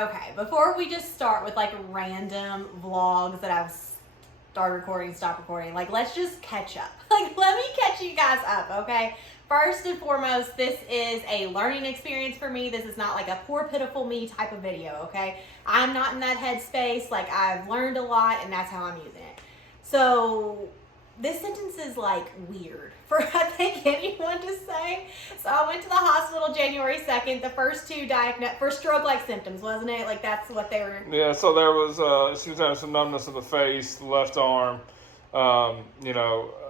Okay, before we just start with like random vlogs that I've started recording, stop recording, like let's just catch up. Like let me catch you guys up, okay? First and foremost, this is a learning experience for me. This is not like a poor pitiful me type of video, okay? I'm not in that headspace. Like I've learned a lot and that's how I'm using it. So this sentence is like weird for I think anyone to say. So I went to the hospital January 2nd. The first two diagnosed for stroke-like symptoms, wasn't it? Like that's what they were. Yeah. So there was she was having some numbness in the face, the left arm. My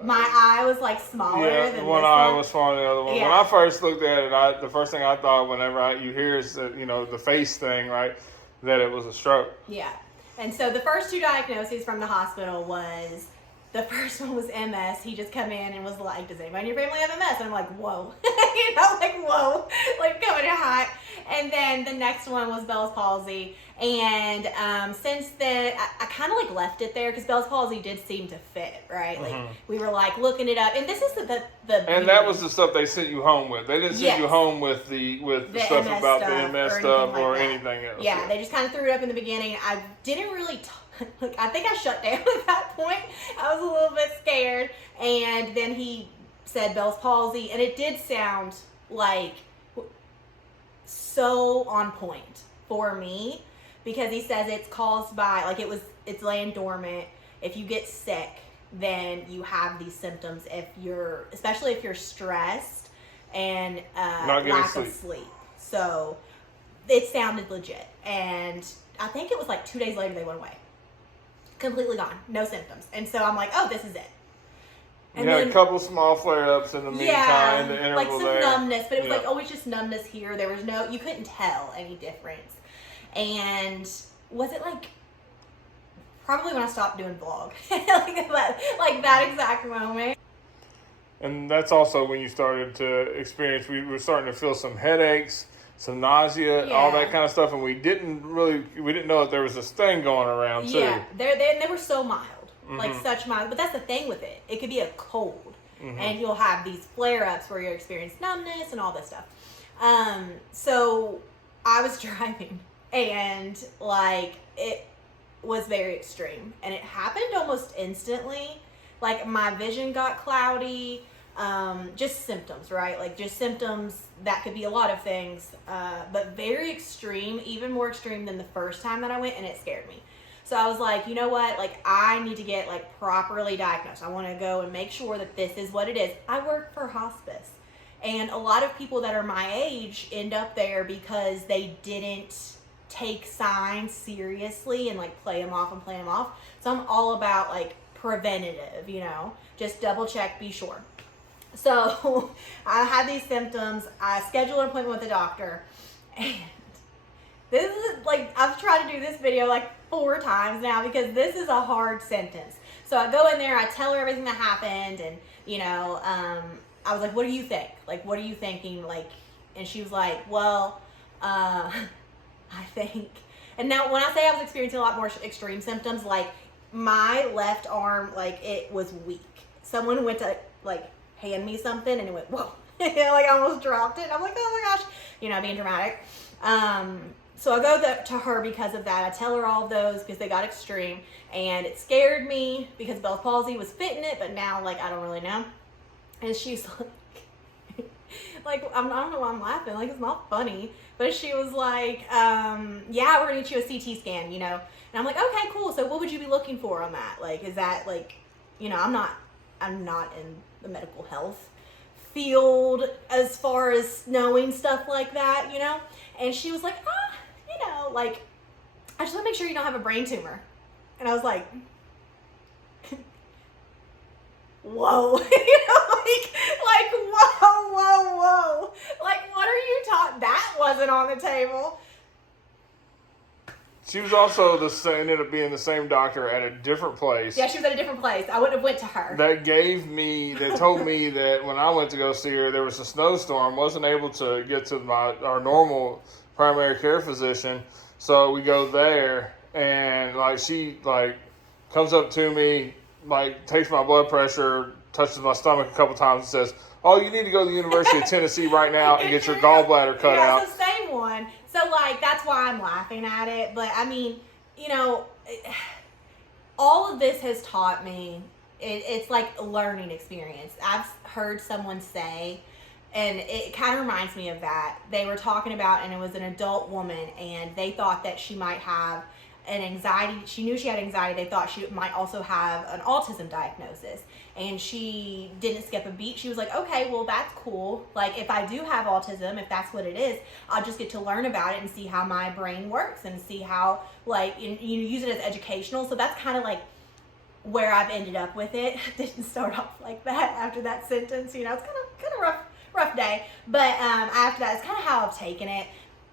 eye was like smaller than one this eye one. was smaller than the other one. Yeah. When I first looked at it, the first thing I thought whenever you hear is that, the face thing, right, that it was a stroke. Yeah. And so the first two diagnoses from the hospital was, the first one was MS. He just come in and was like, does anybody in your family have MS? And I'm like, whoa. Whoa. Like coming in hot. And then the next one was Bell's palsy. And since then, I kind of like left it there because Bell's palsy did seem to fit, right? Like we were like looking it up. And this is the And that was the stuff they sent you home with. They didn't send you home with the stuff MS about stuff the MS or stuff anything or like that. anything else. Yeah, they just kind of threw it up in the beginning. I didn't really like, I think I shut down at that point. I was a little bit scared. And then he said Bell's palsy, and it did sound like so on point for me because he says it's caused by, like it's laying dormant. If you get sick, then you have these symptoms especially if you're stressed and lack of sleep. So it sounded legit. And I think it was like 2 days later they went away. Completely gone. No symptoms. And so I'm like, oh, this is it. And you had a couple small flare-ups in the meantime, in the interval like some there. numbness, but it was like always just numbness here. There was you couldn't tell any difference. And was it like, probably when I stopped doing vlog. like that exact moment. And that's also when you started to experience, we were starting to feel some headaches, some nausea, all that kind of stuff, and we didn't know that there was this thing going around too. Yeah, they were so mild, like such mild. But that's the thing with it; it could be a cold, and you'll have these flare-ups where you experience numbness and all this stuff. So I was driving, and like it was very extreme, and it happened almost instantly. Like my vision got cloudy. Just symptoms, right? Like just symptoms that could be a lot of things, but very extreme, even more extreme than the first time that I went, and it scared me. So I was like, you know what? Like I need to get like properly diagnosed. I want to go and make sure that this is what it is. I work for hospice, and a lot of people that are my age end up there because they didn't take signs seriously and like play them off. So I'm all about like preventative, just double check, be sure. So I had these symptoms. I scheduled an appointment with the doctor, and this is like, I've tried to do this video like 4 times now because this is a hard sentence. So I go in there, I tell her everything that happened, and I was like, what do you think? Like, what are you thinking? Like, and she was like, well, I think, and now when I say I was experiencing a lot more extreme symptoms, like my left arm, like it was weak. Someone went to like hand me something and it went, whoa, like I almost dropped it. And I'm like, oh my gosh, being dramatic. So I go to her because of that. I tell her all of those because they got extreme, and it scared me because Bell's palsy was fitting it, but now like I don't really know. And she's like, I don't know why I'm laughing. Like it's not funny, but she was like, yeah, we're gonna get you a CT scan, And I'm like, okay, cool. So what would you be looking for on that? Like, is that like, I'm not in the medical health field as far as knowing stuff like that, And she was like, like, I just want to make sure you don't have a brain tumor. And I was like, whoa, like, whoa. Like, what are you talking? That wasn't on the table. She was also ended up being the same doctor at a different place. Yeah, she was at a different place. I wouldn't have went to her. They told me that when I went to go see her, there was a snowstorm, wasn't able to get to our normal primary care physician. So we go there, and like she like comes up to me, like takes my blood pressure, touches my stomach a couple times, and says, "Oh, you need to go to the University of Tennessee right now and get your gallbladder cut out." It's the same one So, like, that's why I'm laughing at it. But, I mean, you know, all of this has taught me, it's like a learning experience. I've heard someone say, and it kind of reminds me of that. They were talking about, and it was an adult woman, and they thought that she might have an anxiety. She knew she had anxiety. They thought she might also have an autism diagnosis. And she didn't skip a beat. She was like, okay, well, that's cool. Like, if I do have autism, if that's what it is, I'll just get to learn about it and see how my brain works and see how, like, you use it as educational. So that's kind of like where I've ended up with it. Didn't start off like that after that sentence. You know, it's kind of rough day. But after that, it's kind of how I've taken it. I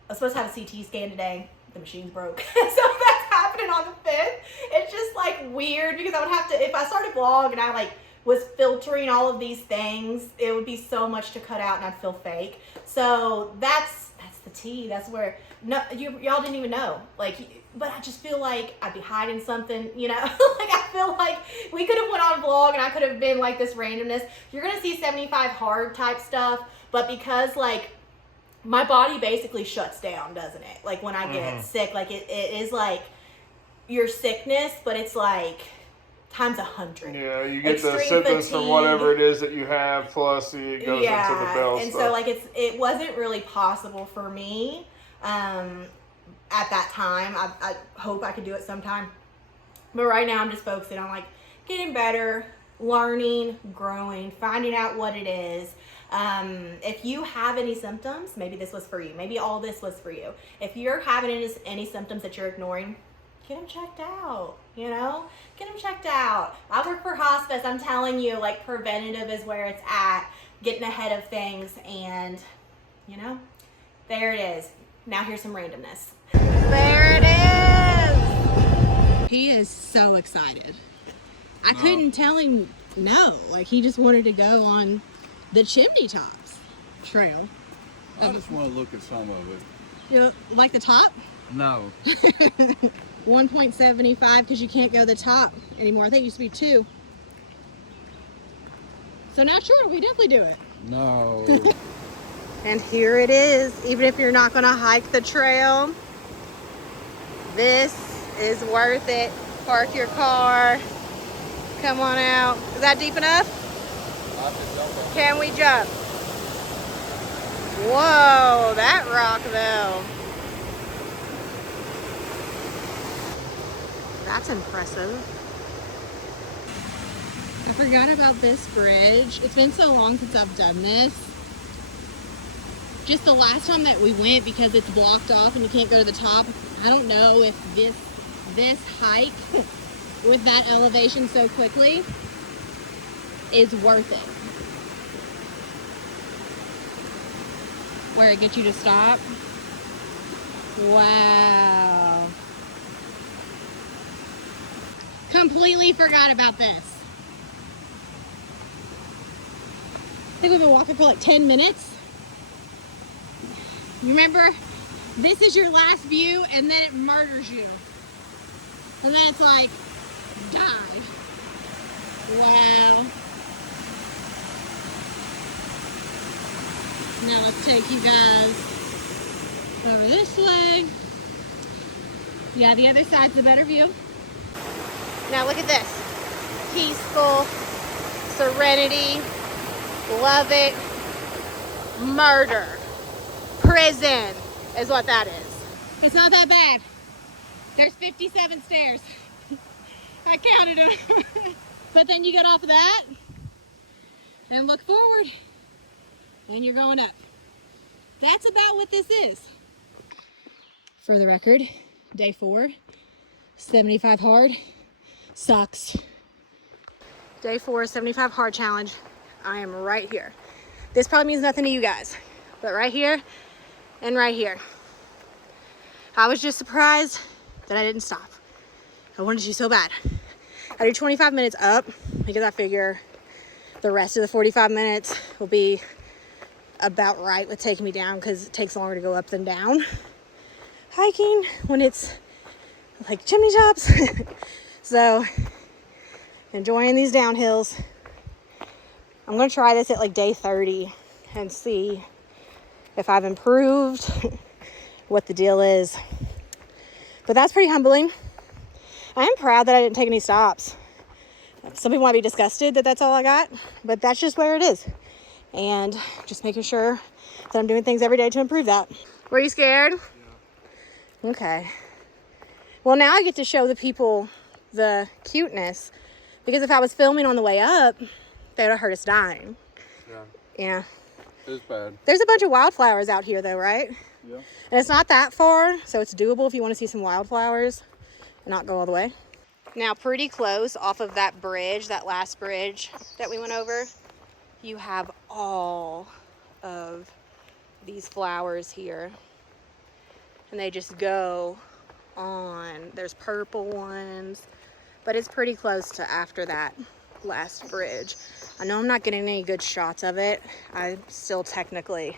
was supposed to have a CT scan today. The machine's broke. So that's happening on the 5th. It's just like weird because I would have to, if I started vlog and I like was filtering all of these things, it would be so much to cut out and I'd feel fake. So that's the tea. That's where, no, y'all didn't even know. Like, but I just feel like I'd be hiding something, you know? Like, I feel like we could have went on vlog and I could have been like this randomness. You're going to see 75 hard type stuff, but because like my body basically shuts down, doesn't it? Like when I get sick, like it is like your sickness, but it's like times 100. Yeah, you get the symptoms from whatever it is that you have, plus it goes into the bell and stuff. so like it wasn't really possible for me at that time. I hope I could do it sometime, but right now I'm just focusing on like getting better, learning, growing, finding out what it is. If you have any symptoms, maybe this was for you. Maybe all this was for you. If you're having any symptoms that you're ignoring, get them checked out, you know? Get them checked out. I work for hospice. I'm telling you, like, preventative is where it's at. Getting ahead of things, and, you know, there it is. Now here's some randomness. There it is! He is so excited. I couldn't tell him no. Like, he just wanted to go on the Chimney Tops trail. I just want to look at some of it. You like the top? No. 1.75 because you can't go the top anymore. I think it used to be 2. So now sure, we definitely do it. No. And here it is. Even if you're not going to hike the trail, this is worth it. Park your car. Come on out. Is that deep enough? Can we jump? Whoa, that rock though. That's impressive. I forgot about this bridge. It's been so long since I've done this. Just the last time that we went, because it's blocked off and you can't go to the top, I don't know if this hike with that elevation so quickly is worth it. Where it gets you to stop. Wow. Completely forgot about this. I think we've been walking for like 10 minutes. Remember, this is your last view and then it murders you. And then it's like, die. Wow. Now let's take you guys over this way. Yeah, the other side's the better view. Now look at this. Peaceful, serenity, love it, murder, prison is what that is. It's not that bad. There's 57 stairs. I counted them. But then you get off of that and look forward. And you're going up. That's about what this is. For the record, day 4, 75 hard, sucks. Day 4, 75 hard challenge. I am right here. This probably means nothing to you guys, but right here and right here. I was just surprised that I didn't stop. I wanted to so bad. I do 25 minutes up because I figure the rest of the 45 minutes will be about right with taking me down because it takes longer to go up than down hiking when it's like chimney tops. So enjoying these downhills. I'm gonna try this at like day 30 and see if I've improved what the deal is. But that's pretty humbling. I am proud that I didn't take any stops. Some people might be disgusted that that's all I got, but that's just where it is. And just making sure that I'm doing things every day to improve that. Were you scared? Yeah. Okay. Well, now I get to show the people the cuteness, because if I was filming on the way up, they would have heard us dying. Yeah. Yeah. It's bad. There's a bunch of wildflowers out here though, right? Yeah. And it's not that far, so it's doable if you want to see some wildflowers and not go all the way. Now, pretty close off of that bridge, that last bridge that we went over, you have all of these flowers here. And they just go on. There's purple ones, but it's pretty close to after that last bridge. I know I'm not getting any good shots of it. I'm still technically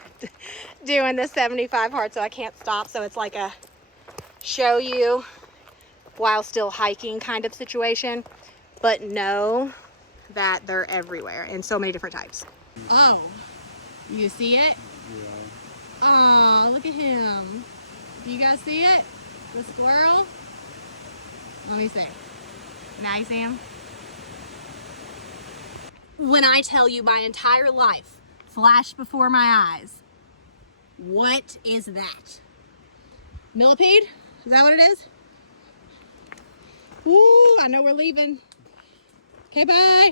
doing the 75 hard, so I can't stop. So it's like a show you while still hiking kind of situation. But know that they're everywhere in so many different types. Oh, you see it? Yeah. Oh, look at him. Do you guys see it? The squirrel? Let me see. Now you see him? When I tell you my entire life flashed before my eyes, what is that? Millipede? Is that what it is? Ooh, I know we're leaving. Okay, bye.